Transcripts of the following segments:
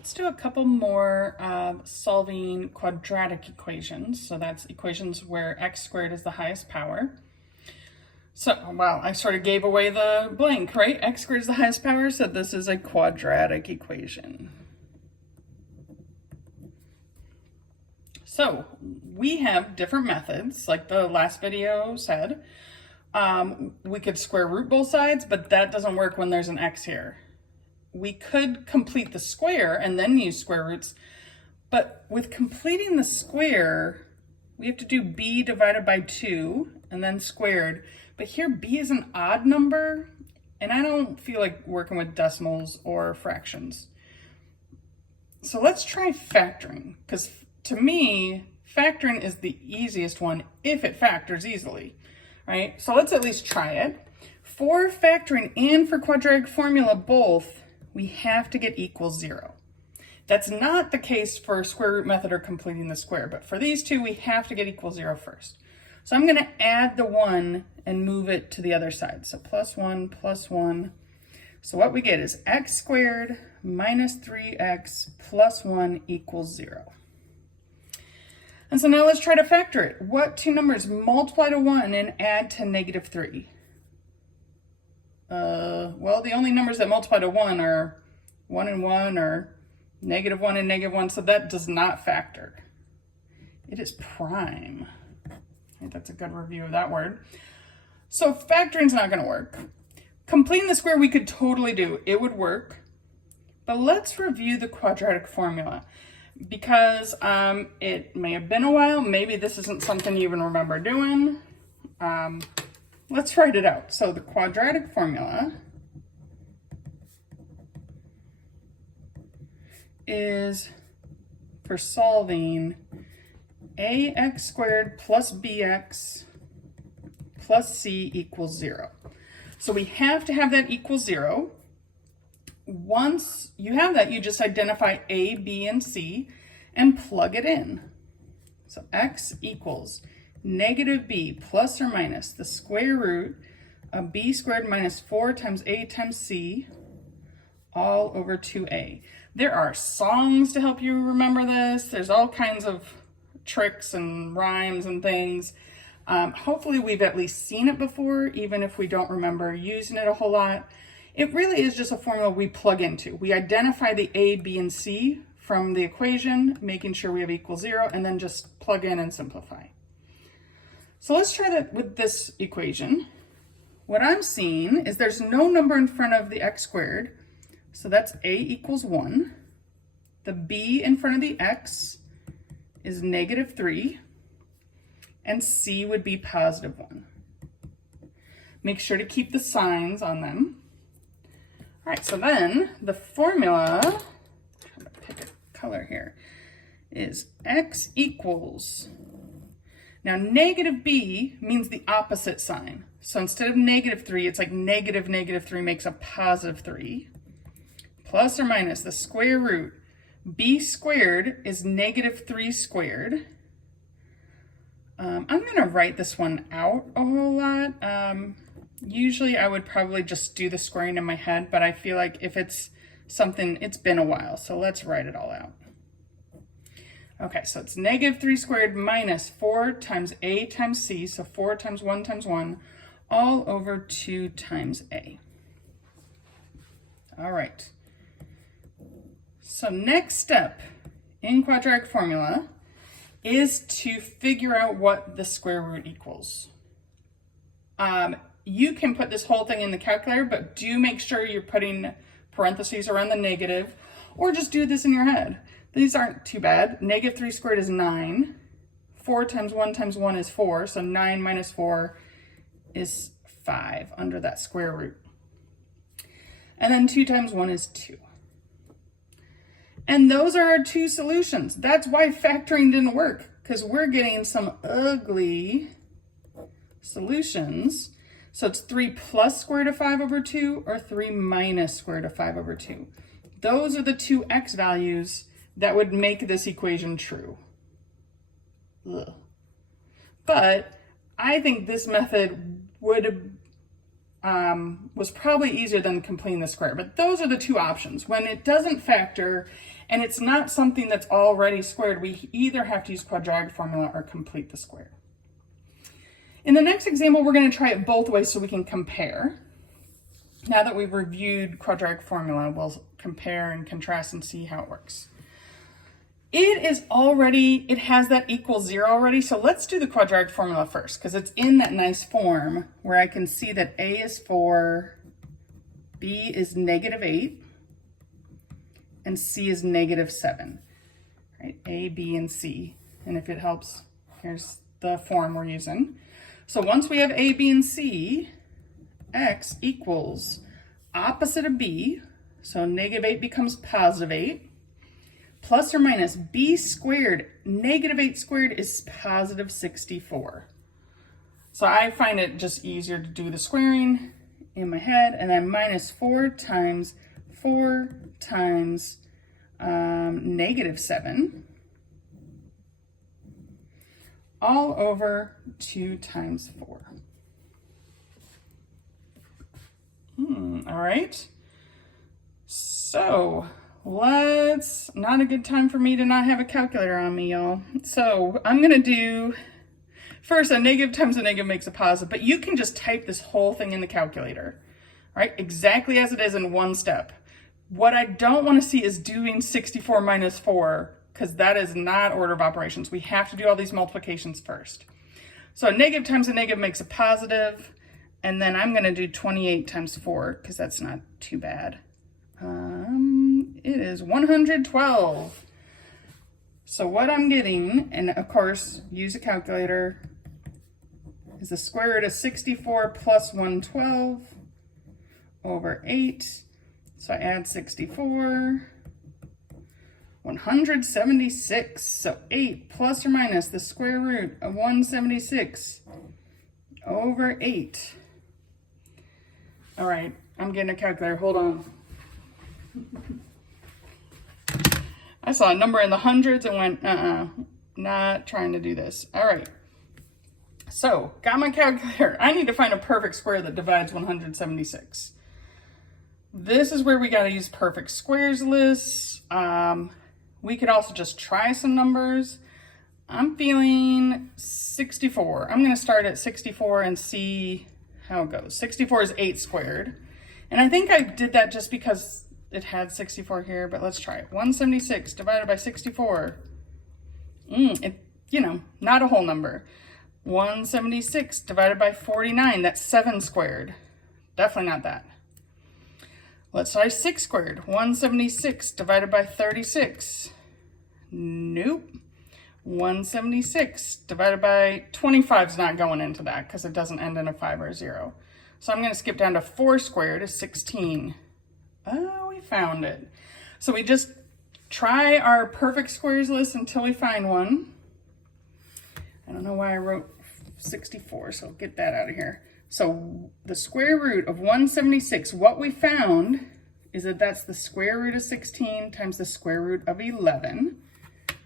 Let's do a couple more solving quadratic equations. So that's equations where x squared is the highest power. So, wow, I sort of gave away the blank, right? X squared is the highest power, so this is a quadratic equation. So we have different methods, like the last video said. We could square root both sides, but that doesn't work when there's an x here. We could complete the square and then use square roots, but with completing the square, we have to do b divided by 2 and then squared. But here b is an odd number, and I don't feel like working with decimals or fractions. So let's try factoring, because to me, factoring is the easiest one if it factors easily, right? So let's at least try it. For factoring and for quadratic formula both, we have to get equals 0. That's not the case for square root method or completing the square, but for these two, we have to get equals 0 first. So I'm going to add the 1 and move it to the other side. So plus 1 plus 1. So what we get is x squared minus 3x plus 1 equals 0. And so now let's try to factor it. What two numbers multiply to 1 and add to negative 3? Well, the only numbers that multiply to 1 are 1 and 1 or negative 1 and negative 1, so that does not factor. It is prime. I think that's a good review of that word. So factoring's not going to work. Completing the square we could totally do. It would work. But let's review the quadratic formula, because it may have been a while. Maybe this isn't something you even remember doing. Let's write it out. So the quadratic formula is for solving ax squared plus bx plus c equals 0. So we have to have that equal 0. Once you have that, you just identify a, b, and c and plug it in. So x equals negative b plus or minus the square root of b squared minus 4 times a times c all over 2a. There are songs to help you remember this. There's all kinds of tricks and rhymes and things. Hopefully we've at least seen it before, even if we don't remember using it a whole lot. It really is just a formula we plug into. We identify the a, b, and c from the equation, making sure we have equals 0, and then just plug in and simplify. So let's try that with this equation. What I'm seeing is there's no number in front of the x squared, so that's a equals 1. The b in front of the x is negative 3, and c would be positive 1. Make sure to keep the signs on them. All right, so then the formula, I'm gonna pick a color here, is x equals, now negative b means the opposite sign. So instead of negative 3, it's like negative 3 makes a positive 3, plus or minus the square root. B squared is negative 3 squared. I'm going to write this one out a whole lot. Usually I would probably just do the squaring in my head, but I feel like if it's something, it's been a while, so let's write it all out. Okay, so it's negative 3 squared minus 4 times a times c, so 4 times 1, all over 2 times a. All right. So next step in quadratic formula is to figure out what the square root equals. You can put this whole thing in the calculator, but do make sure you're putting parentheses around the negative, or just do this in your head. These aren't too bad. Negative 3 squared is 9. 4 times 1 is 4, so 9 minus 4 is 5 under that square root. And then 2 times 1 is 2. And those are our two solutions. That's why factoring didn't work, because we're getting some ugly solutions. So it's 3 plus square root of 5 over 2 or 3 minus square root of 5 over 2. Those are the two x values that would make this equation true. Ugh. But I think this method would was probably easier than completing the square. But those are the two options. When it doesn't factor and it's not something that's already squared, we either have to use quadratic formula or complete the square. In the next example, we're going to try it both ways so we can compare. Now that we've reviewed quadratic formula, we'll compare and contrast and see how it works. It has that equals 0 already, so let's do the quadratic formula first, because it's in that nice form where I can see that A is 4, B is -8, and C is -7. Right? A, B, and C. And if it helps, here's the form we're using. So once we have A, B, and C, X equals opposite of B, so -8 becomes +8, plus or minus B squared, -8 squared is +64. So I find it just easier to do the squaring in my head, and then minus 4 times 4 times -7, all over 2 times 4. All right. So not a good time for me to not have a calculator on me, y'all. So I'm going to do, first, a negative times a negative makes a positive, but you can just type this whole thing in the calculator, right? Exactly as it is in one step. What I don't want to see is doing 64 minus 4, because that is not order of operations. We have to do all these multiplications first. So a negative times a negative makes a positive, and then I'm going to do 28 times 4, because that's not too bad. It is 112. So what I'm getting, and of course, use a calculator, is the square root of 64 plus 112 over 8. So I add 64, 176. So 8 plus or minus the square root of 176 over 8. All right, I'm getting a calculator. Hold on. I saw a number in the hundreds and went, not trying to do this. All right. So, got my calculator. I need to find a perfect square that divides 176. This is where we got to use perfect squares lists. We could also just try some numbers. I'm feeling 64. I'm going to start at 64 and see how it goes. 64 is 8 squared. And I think I did that just because it had 64 here, but let's try it. 176 divided by 64. Not a whole number. 176 divided by 49, that's 7 squared. Definitely not that. Let's try 6 squared. 176 divided by 36. Nope. 176 divided by 25 is not going into that because it doesn't end in a 5 or a 0. So I'm going to skip down to 4 squared is 16. Oh, we found it. So we just try our perfect squares list until we find one. I don't know why I wrote 64, so I'll get that out of here. So the square root of 176, what we found is that that's the square root of 16 times the square root of 11.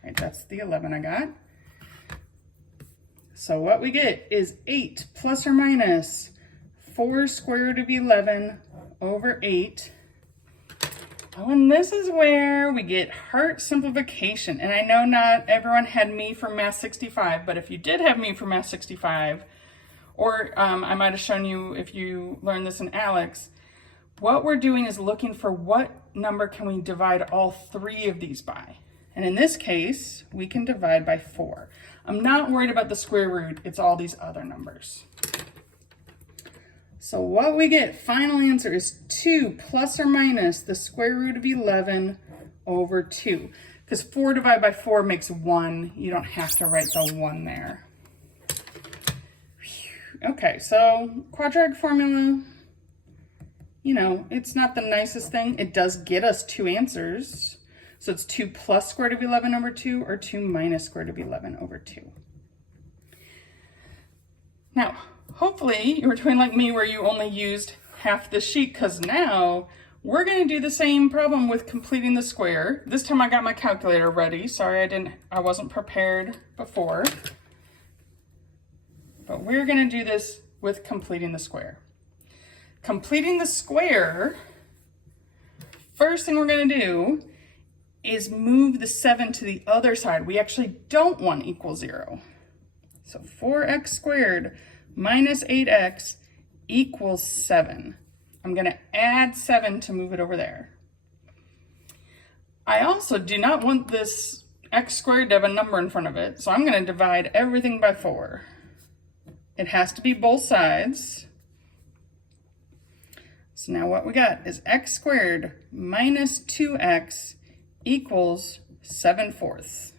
Right, that's the 11 I got. So what we get is 8 plus or minus 4 square root of 11 over 8. Oh, and this is where we get heart simplification. And I know not everyone had me for Math 65, but if you did have me for Math 65, or I might have shown you if you learned this in Alex, what we're doing is looking for what number can we divide all 3 of these by. And in this case, we can divide by 4. I'm not worried about the square root, it's all these other numbers. So what we get, final answer, is 2 plus or minus the square root of 11 over 2. Because 4 divided by 4 makes 1. You don't have to write the 1 there. Okay, so quadratic formula, it's not the nicest thing. It does get us 2 answers. So it's 2 plus square root of 11 over 2 or 2 minus square root of 11 over 2. Now, hopefully you were doing like me where you only used half the sheet, because now we're going to do the same problem with completing the square. This time I got my calculator ready. Sorry, I wasn't prepared before. But we're going to do this with completing the square. completing the square, first thing we're going to do is move the 7 to the other side. We actually don't want equal 0. So 4x squared minus 8x equals 7. I'm going to add 7 to move it over there. I also do not want this x squared to have a number in front of it, so I'm going to divide everything by 4. It has to be both sides. So now what we got is x squared minus 2x equals 7/4.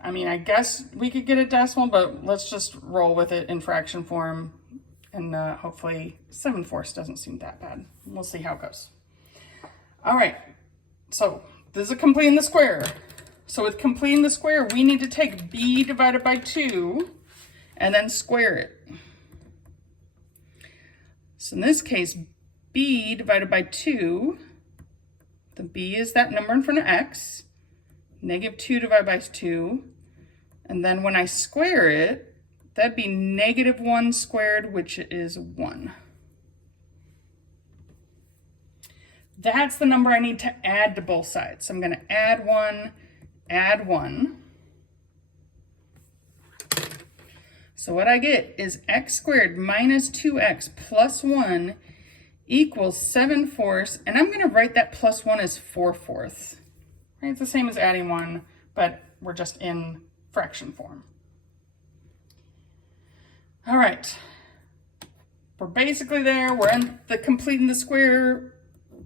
I mean, I guess we could get a decimal, but let's just roll with it in fraction form, and hopefully 7/4 doesn't seem that bad. We'll see how it goes. All right, so this is completing the square. So with completing the square, we need to take b divided by 2 and then square it. So in this case, b divided by 2, the b is that number in front of x, negative 2 divided by 2, and then when I square it, that'd be negative 1 squared, which is 1. That's the number I need to add to both sides. So I'm going to add 1, add 1. So what I get is x squared minus 2x plus 1 equals 7/4, and I'm going to write that plus 1 as 4/4. Right? It's the same as adding 1, but we're just in fraction form. All right, we're basically there. We're in the completing the square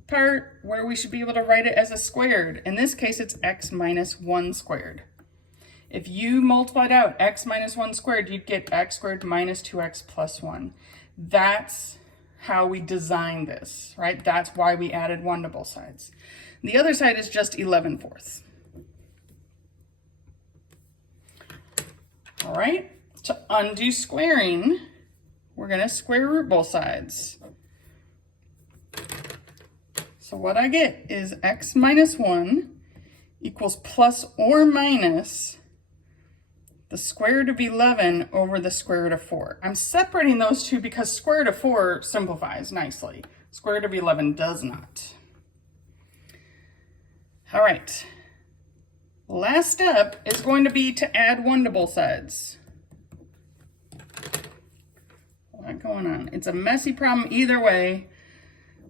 part where we should be able to write it as a squared. In this case, it's x minus 1 squared. If you multiplied out x minus 1 squared, you'd get x squared minus 2x plus 1. That's how we designed this, right? That's why we added 1 to both sides. The other side is just 11/4. All right, to undo squaring, we're going to square root both sides. So what I get is x minus 1 equals plus or minus the square root of 11 over the square root of 4. I'm separating those two because square root of 4 simplifies nicely. Square root of 11 does not. All right. Last step is going to be to add 1 to both sides. What's going on? It's a messy problem either way.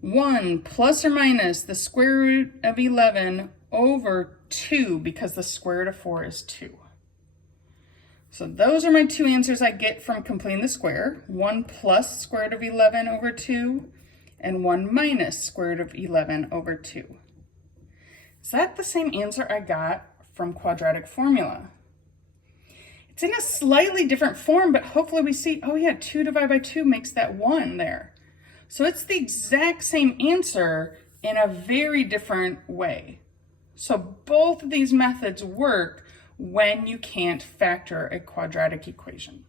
1 plus or minus the square root of 11 over 2, because the square root of 4 is 2. So those are my two answers I get from completing the square. 1 plus square root of 11 over 2, and 1 minus square root of 11 over 2. Is that the same answer I got from quadratic formula? It's in a slightly different form, but hopefully we see, oh yeah, 2 divided by 2 makes that 1 there. So it's the exact same answer in a very different way. So both of these methods work when you can't factor a quadratic equation.